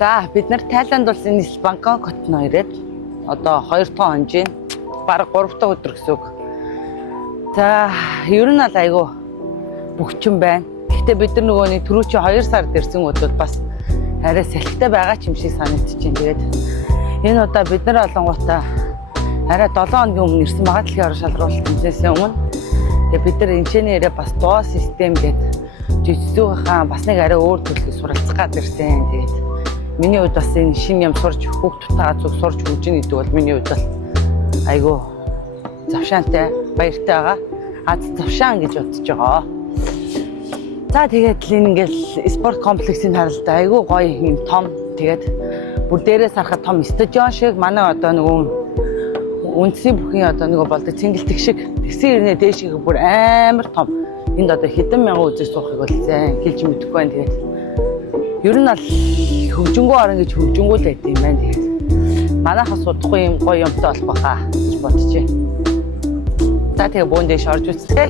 За бид нар Тайланд улсын нийслэл Бангкок хотно ирээд одоо 2 дахь хонжийн бараг 3 дахь өдөр гэсэн үг. За ер нь л айгүй бөхчин байна. Гэхдээ бид нар нөгөө нэг түрүү чи 2 сард ирсэн удаад бас арай салхитай байгаа ч юм шиг санагдчихээн. Тэгээд энэ удаа бид нар олонгуудаа арай 7 хоногийн өмнө ирсэн байгаа дэлхийн орон шалралт тэмцээсээ өмнө. Тэгээд бид нар энэчнэрээ бас доо систем гэдэг жижигсүүхаа бас нэг арай өөр төрлийн суралцах гад ирсэн. Тэгээд миний хувьд бас энэ шинэ юм сурч хүүхдүүдтэйгээ зүг сурч хөгж ийн гэдэг бол миний хувьд бол айгүй завшаантай баяртай байгаа. Аз завшаан гэж бодож байгаа. За тэгээд л энэ ингээл спорт комплексийн харалтай айгүй гоё юм том. Тэгээд бүр дээрээс харахад том стадион шиг манай одоо нөгөө үндсийн бүхний одоо нөгөө болдог цэнгэлтэг шиг тэгсэн ирнэ дээшээ бүр амар том. Энд одоо хэдэн мянган үзэж суухыг бол зэн хэлж мэдэхгүй байна. Тэгээд ер нь бол хөгжингөө орон гэж хөгжингөө л байт юм байна. Тэгээд манайхаас удахгүй юм гоё юмтай болох байхаа гэж бодож байна. За тэгээ бүүн дэш орж үзтээ.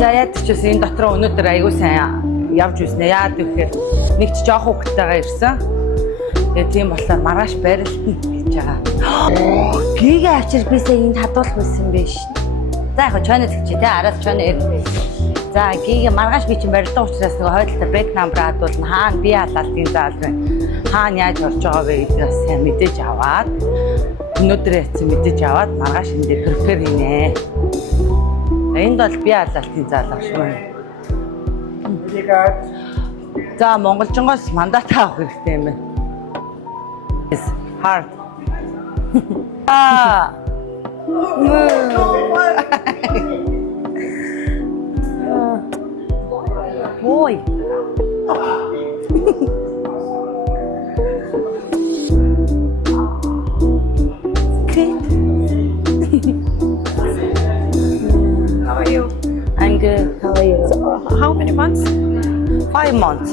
За яд ч бас энэ дотроо өнөөдөр аягүй сайн явж үзнэ. Яад гэхээр нэг ч жоох хүүхдтэйгээ ирсэн. Тэгээ тийм болохоор маргааш барилтна гэж байгаа. Бигээ авчир бисээ энд хадуулах байсан биш. За яг чойно тэгчээ те араас чойно ирнэ. За гээгээ маргааш би чинь барилдаа учраас нөгөө хойдолтой бэк намбар хадуулна. Хаана би халаалтын заал байна. Хаана яаж орж байгаа вэ гэдгээс сайн мэдээж аваад өнөөдөр яцсан мэдээж аваад маргааш энэ дээр препер хийнэ. Энд бол би халаалтын заал авах шүү. За монголчингоос мандат авах хэрэгтэй юм байна. Hard. Ah. Boy. Good. How are you? I'm good. How are you? So, how many months? 5 months.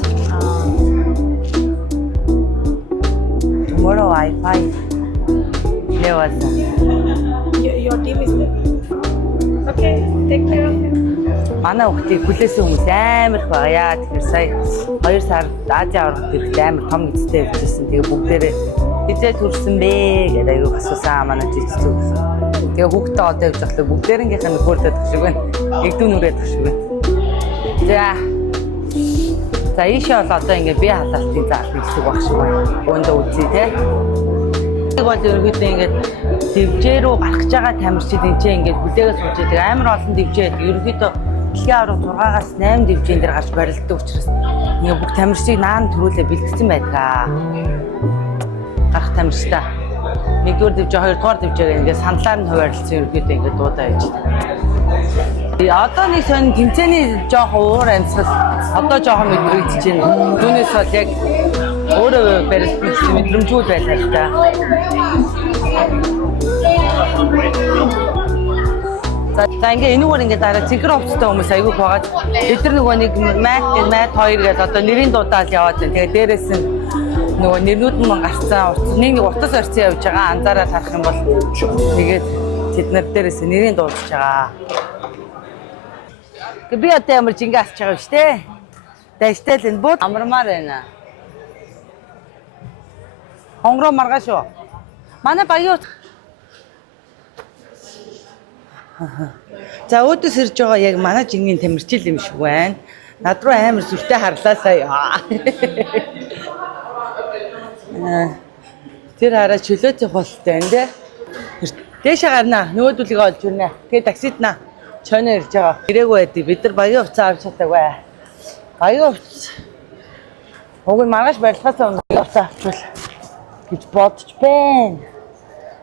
Tomorrow I 5. There was Your team is there. Okay, take care of him. манай хүүхдийг хүлээсэн хүмүүс амар их байгаа. Яа тэгэхээр сая 2 сард Азийн аврагт ирэхдээ амар том эцтэй явжсэн. Тэгээ бүгдээрээ хизээ төрсөн бэ гэдэг аягүй асуусан манай жижиг. Тэгээ хүүхдтэй одоо явж байхлаа бүгдээрнгийнх нь хөөрдөд шиг байна. Нэгдүн нүрээд шиг байна. За ийшээ бол одоо ингээд би халаалтын заалт гэсэн баг шиг байна. Өндөө үзье те. Нэг бол ерөөдөө ингээд дэвжээ рүү гарах гэж байгаа тамирчид энэ ч ингээд хүлээгээ сууж байдаг. Амар олон дэвжээд ерөөдөө дэлхийн авраг 6-аас 8 дэвжээнд дэр гарч барилддаг учраас ингээд бүх тамирчдыг наан төрүүлээ бэлтгэсэн байдаг. Гарах тамирчдаа 1-р дэвжээ 2-р дэвжээг ингээд саналаар нь хуваарлцсан ерөөдөө ингээд дуудаа явж байна. Одоо нэг сонь тэмцээний жоох уур амьсгал одоо жоохон мэдрэгдэж байна. Түүнээс бол яг өөрөө барилдсан мэдрэмжүүд байлаа л да. За ингээ энүүгээр ингээ дараа цэгэр хувцастай хүмүүс айгүйх байгаа. Бид нар нөгөө нэг Мат 2 гэж одоо нэрийн дуудаал яваад байна. Тэгээ дээрээс нь нөгөө нэрнүүд нь гарцсан нэг утас орцсон явж байгаа. Анзаараад харах юм бол тэгээд тэд нар дээрээс нэрийн дуудаж байгаа. Би одоо ямар жингээ асч байгаа шүү дээ. Дэжтэй л энэ бод амармаар байна. Хонгороо маргааш шүү. Манай баян. За өөдөөс ирж байгаа яг манай жингийн тамирчил юм шиг байна. Над руу амар сүртэй харлаа сая. Тэр хараа чөлөөтэй болтой энэ. Дээшээ гарнаа. Нөгөөдөлгөө олж ирнэ. Тэгээ таксиднаа. Чойно ирж байгаа. Ирээгүй байдгийг бид нар баян хувцас авч чадаагүй. Баян хувцас. Уг нь маргааш барилгаас өмнө хувцас авчвал гэж бодож байна.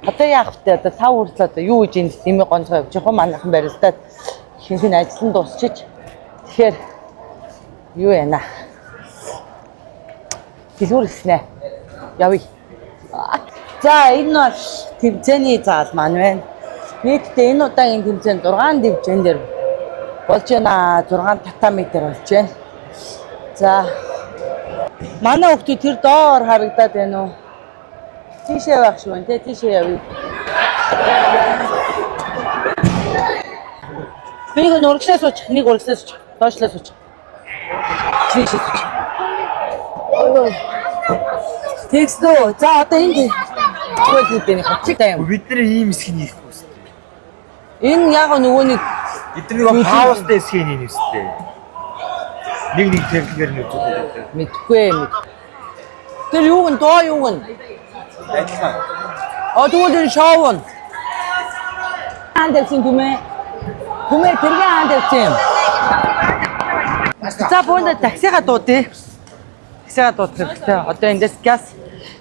Одоо яах вэ? Одоо 5 хүртэл одоо юу гэж энэ нэмээ гонцгой явж байгаа манайхан барилдаад ихэнх нь ажил нь дуусчиж. Тэгэхээр юу яана? Дэлгүүр гиснэ. Явъя. За энэ бол тэмцээний заал маань байна. Нийтдээ энэ удаагийн тэмцээнд 6 дэвжээн дээр болж байна. 6 татами дээр болж байна. За манай хүүхдүүд тэр доор харагдаад байна уу? Тийшээ байх шүү. Тэ тийшээ явъя. Би нэг урагшлаа сууч. Нэг урагшлаа сууч. Доошлаа сууч. Чиш сууч. Тэгснэ. За одоо энэ хөлтэй нэг хацтай юм. Бид нар ийм эсхийг хийх үстэй. Энэ яг нөгөө нэг Бид нар нэг хаустай эсхийг хийх үстэй. Нэг тэглэгээр нь үзүүлээд. мэдгүй юм. Тэр юу гэн доо юу гэн? Адилхан. Тэгвэл энэ шоу нь. Андерсэн түмээ. Түмээ тэргээ андерсэн. За буунд таксига дуудъя. Таксига дуудах хэрэгтэй. Одоо эндээс газ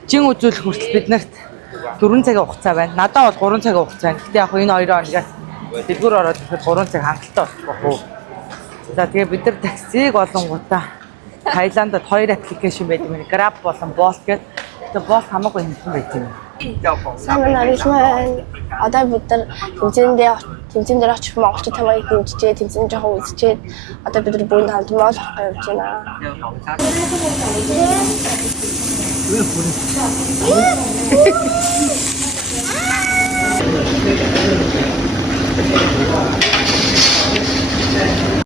жин үзүүлэх хүртэл биднэрт 4 цагийн хугацаа байна. Надад бол 3 цагийн хугацаа байна. Гэтэ яг энэ хоёроо нэгээс дэлгүүр ороод ирэхэд 3 цаг хангалттай болох уу. За тэгээ бид нар таксиг болонгуудаа Таиландд 2 аппликейшн байдаг юм. Grab болон Bolt гэдэг. Тэгээ Bolt хамаагүй хэмжин байдаг юм. Сайн нарийнхан одоо бид нар тэмцээн дээр очих монголчууд тамайг хэмжижээ тэмцээн жоохон үзчихээд одоо бид нар бүгд хамт моол авах явж байна.